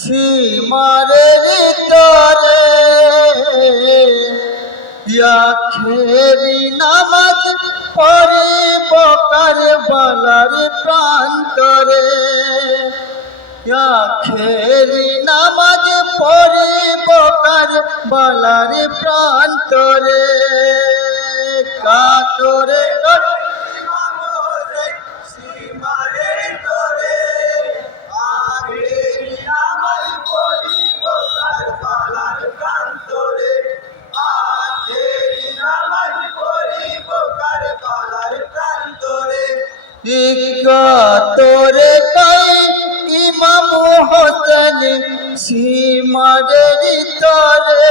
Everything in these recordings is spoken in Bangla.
সীমারের তরে আখেরি নামাজ পরে বকার বালার প্রান্তরে আখেরি নামাজ পরে বকার বালার প্রান্তরে কাতরে তোরে কই ইমাম হোসেন সীমারের তরে।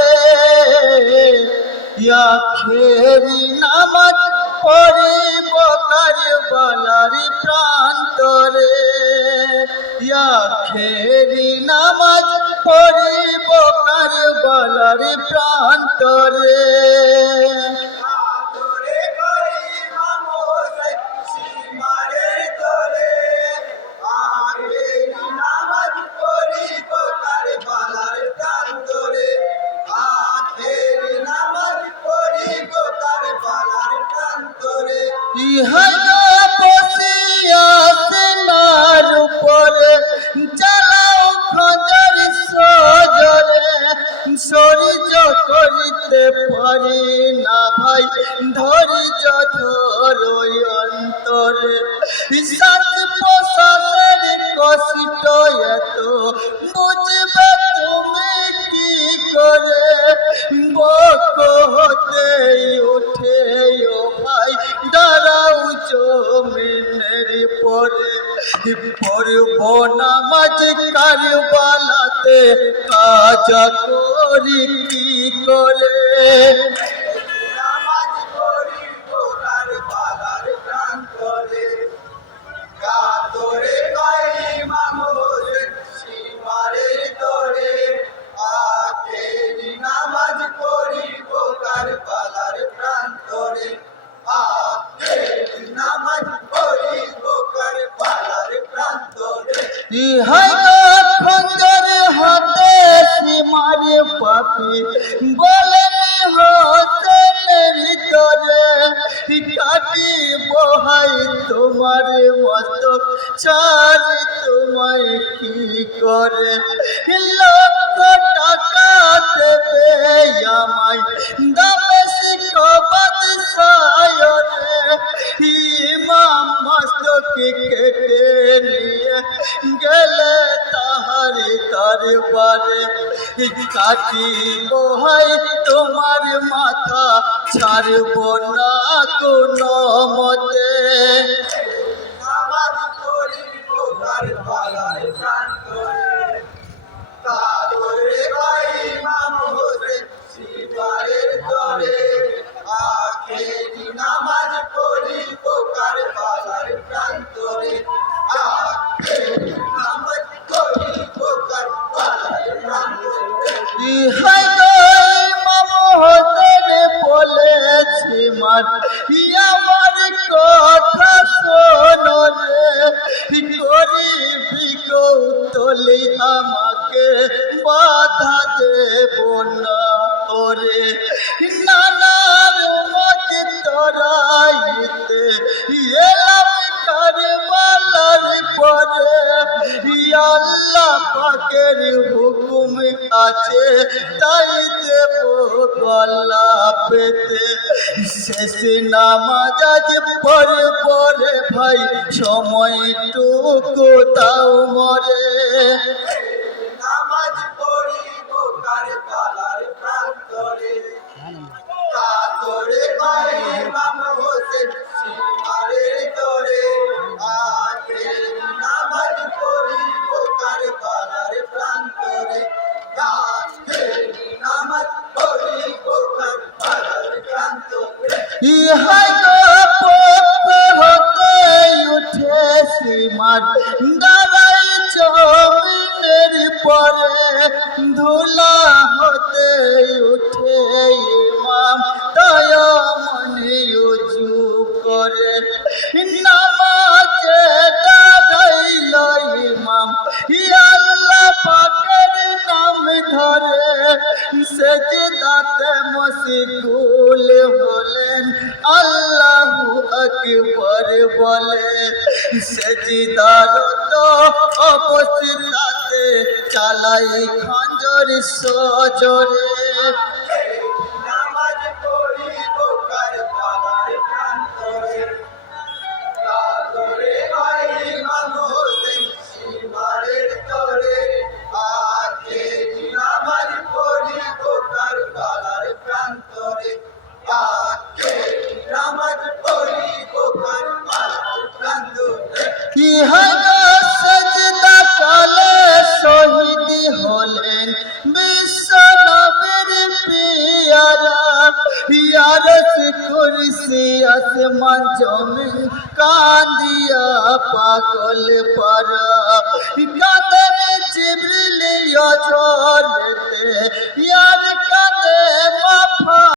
আখেরি নামাজ পরে বকার বালার প্রান্তরে। আখেরি নামাজ পরে বকার বালার প্রান্তরে। করিতে পারি না ভাই, ধৈর্য ধরো অন্তরে। সাত প্রসাদের কষ্ট এত, বুঝবে তুমি কি করে? বক হতে উঠে ও ভাই, দাঁড়াও জমিনের পরে। পড়ব নামাজ কারবালাতে, কাজা করি কি করে? ইহাই খঞ্জর হাতে সীমারে পাপি বহাই তোমার মত চার তোমায় কি করে। লক্ষ টাকা দেবে আমায় দামে শিখবাদ সায়রে ইমাম কেটে নিয়ে গেলে তাহারি পারে কাকি বহাই তোমার মাথা ছাড়ব না কোনো মতে। নামাজ বলেছি মার আমার কথা শোনো রে গরিবি কৌতলি আমাকে বাধা দেব আল্লাহ পাকের হুকুম আছে তাই দেব গলা পেতে। শেষ নামাজ আজ পরে পরে ভাই সময় সময়টুকু তাও মরে। ইহাই পক্ষ হতে উঠেছি মাঠ দাঁড়াই চমিনের পরে ধুলা হতে উঠে, ইমাম দয়ামণি উজু করে। কি পরে বলে সেটি দারত অবস্থিতাতে চালাই খঞ্জরি সজরে। ইহাগো সজদা কালে শহীদ হলেন বিশ্ব নবীর পিয়ারা। ইয়ারস কুরসি আসমান জমিন কান্দিয়া পাগল পারা। কাঁদন জিবরিল অজরতে ইয়ার